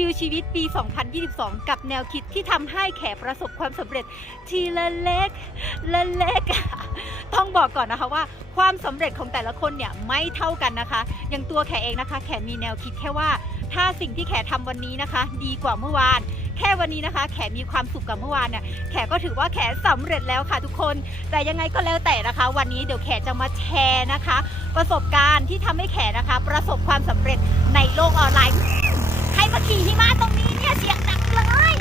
วิวชีวิตปี 2022 กับแนวคิดที่ทำให้แขประสบความสำเร็จทีละเล็กละเล็ก ต้องบอกก่อนนะคะว่าความสำเร็จของแต่ละคนเนี่ยไม่เท่ากันนะคะ อย่างตัวแขเองนะคะ แขมีแนวคิดแค่ว่า ถ้าสิ่งที่แขทำวันนี้นะคะ ดีกว่าเมื่อวานแค่วันนี้นะคะ แขมีความสุขกับเมื่อวานเนี่ยแขก็ถือว่าแขสำเร็จแล้วค่ะทุกคน แต่ยังไงก็แล้วแต่นะคะ วันนี้เดี๋ยวแขจะมาแชร์นะคะ ประสบการณ์ที่ทำให้แขนะคะ ประสบความสำเร็จในโลกออนไลน์ มาขี่หิมะตรงนี้เนี่ยเสียงดังเลย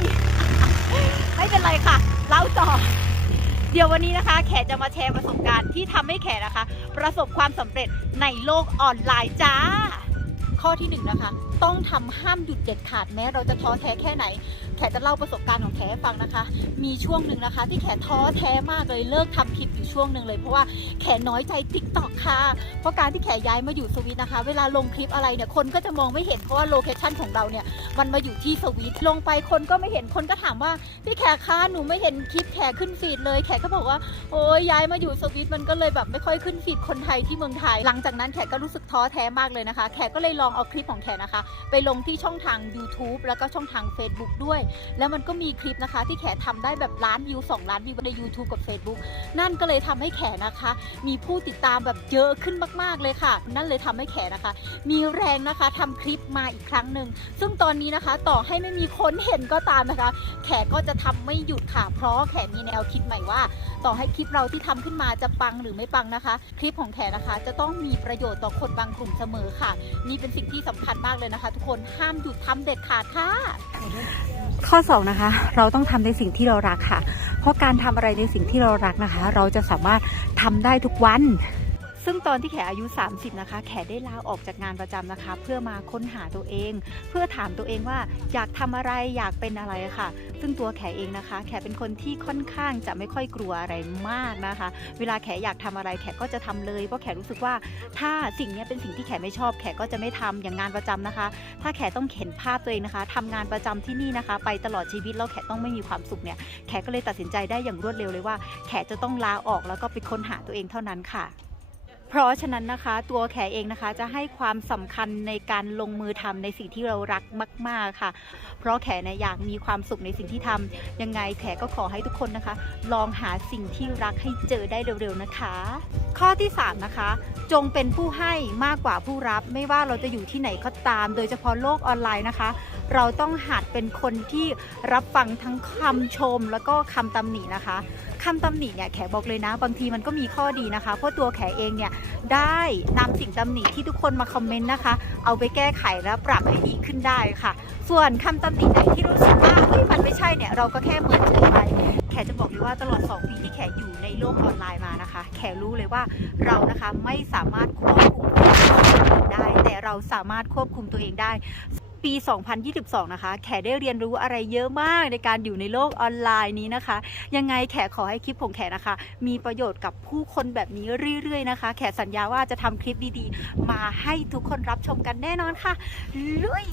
ไม่เป็นไรค่ะเล่าต่อ เดี๋ยววันนี้นะคะ แขกจะมาแชร์ประสบการณ์ที่ทำให้แขกนะคะ ประสบความสำเร็จในโลกออนไลน์จ้า ข้อที่หนึ่งนะคะ ต้องทำห้ามหยุดเด็ดขาดแม้เราจะท้อแท้แค่ไหน แขจะเล่าประสบการณ์ของแขให้ฟังนะคะ มีช่วงหนึ่งนะคะ ที่แขท้อแท้มากเลยเลิกทำคลิปอยู่ช่วงหนึ่งเลยเพราะว่าแขน้อยใจติ๊กตอกค่ะ เพราะการที่แขย้ายมาอยู่สวิตนะคะ เวลาลงคลิปอะไรเนี่ยคนก็จะมองไม่เห็นเพราะว่าโลเคชั่นของเราเนี่ยมันมาอยู่ที่สวิตลงไปคนก็ไม่เห็นคนก็ถามว่าพี่แขคะหนูไม่เห็นคลิปแขขึ้นฟีดเลยแขก็บอกว่าโอ้ยย้ายมาอยู่สวิตมันก็เลยแบบไม่ค่อยขึ้นฟีดคนไทยที่เมืองไทย หลังจากนั้นแขก็รู้สึกท้อแท้มากเลยนะคะ แขก็เลยลองเอาคลิปของแขนะคะ ไปลงที่ช่องทาง YouTube แล้วก็ช่องทาง Facebook ด้วย แล้วมันก็มีคลิปนะคะที่แขทำได้แบบล้านวิว2ล้านวิวใน YouTube กับ Facebook นั่นก็เลยทำให้แขนะคะ มีผู้ติดตามแบบเยอะขึ้นมาก ๆเลยค่ะ นั่นเลยทำให้แขนะคะ มีแรงนะคะทำคลิปมาอีกครั้งหนึ่งซึ่งตอนนี้นะคะต่อให้ไม่มีคนเห็นก็ตามนะคะ แขก็จะทำไม่หยุดค่ะเพราะแขมีแนวคิดใหม่ว่า ต่อให้คลิปเราที่ทำขึ้นมาจะปังหรือไม่ปังนะคะ คลิปของแขนะคะ จะต้องมีประโยชน์ต่อคนบางกลุ่มเสมอค่ะ นี่เป็นสิ่งที่สำคัญมากเลยนะคะ ทุกคนห้ามหยุดทำเด็ดขาดค่ะข้อ2นะคะเราต้องทำในสิ่งที่เรารักค่ะ เพราะการทำอะไรในสิ่งที่เรารักนะคะ เราจะสามารถทำได้ทุกวัน ซึ่งตอนที่แขอายุ 30 นะคะ แขได้ลาออกจากงานประจำนะคะ เพื่อมาค้นหาตัวเอง เพื่อถามตัวเองว่าอยากทำอะไรอยากเป็นอะไรค่ะ ซึ่งตัวแขเองนะคะ แขเป็นคนที่ค่อนข้างจะไม่ค่อยกลัวอะไรมากนะคะ เวลาแขอยากทำอะไรแขก็จะทำเลยเพราะแขรู้สึกว่าถ้าสิ่งนี้เป็นสิ่งที่แขไม่ชอบ แขก็จะไม่ทำอย่างงานประจำนะคะ ถ้าแขต้องเห็นภาพตัวเองนะคะทำงานประจำที่นี่นะคะ ไปตลอดชีวิตแล้วแขต้องไม่มีความสุขเนี่ยแขก็เลยตัดสินใจได้อย่างรวดเร็วเลยว่า แขจะต้องลาออกแล้วก็ไปค้นหาตัวเองเท่านั้นค่ะ เพราะฉะนั้นนะคะตัวแขเองนะคะจะให้ความสำคัญในการลงมือทำในสิ่งที่เรารักมาก ๆค่ะ เพราะแขเนี่ยอยากมีความสุขในสิ่งที่ทำยังไงแขก็ขอให้ทุกคนนะคะ ลองหาสิ่งที่รักให้เจอได้เร็วๆนะคะ ข้อที่3นะคะจงเป็นผู้ให้มากกว่าผู้รับ ไม่ว่าเราจะอยู่ที่ไหนก็ตาม โดยเฉพาะโลกออนไลน์นะคะ เราต้องหัดเป็นคนที่รับฟังทั้งคำชมแล้วก็คำตำหนินะคะคำตำหนิเนี่ยแขบอกเลยนะ บางทีมันก็มีข้อดีนะคะ เพราะตัวแขเองเนี่ยได้นำสิ่งตำหนิที่ทุกคนมาคอมเมนต์นะคะ เอาไปแก้ไขและปรับให้ดีขึ้นได้ค่ะ ส่วนคำตำหนิไหนที่รู้สึกว่าเฮ้ยมันไม่ใช่เนี่ยเราก็แค่เหมือนเฉยไปแขจะบอกเลยว่าตลอด 2 ปีที่แขอยู่ในโลกออนไลน์มานะคะ แขรู้เลยว่าเรานะคะไม่สามารถควบคุมคนอื่นได้ แต่เราสามารถควบคุมตัวเองได้ ปี 2022 นะคะ แขได้เรียนรู้อะไรเยอะมากในการอยู่ในโลกออนไลน์นี้นะคะ ยังไงแขขอให้คลิปของแขนะคะ มีประโยชน์กับผู้คนแบบนี้เรื่อยๆนะคะ แขสัญญาว่าจะทำคลิปดีๆ มาให้ทุกคนรับชมกันแน่นอนค่ะลุย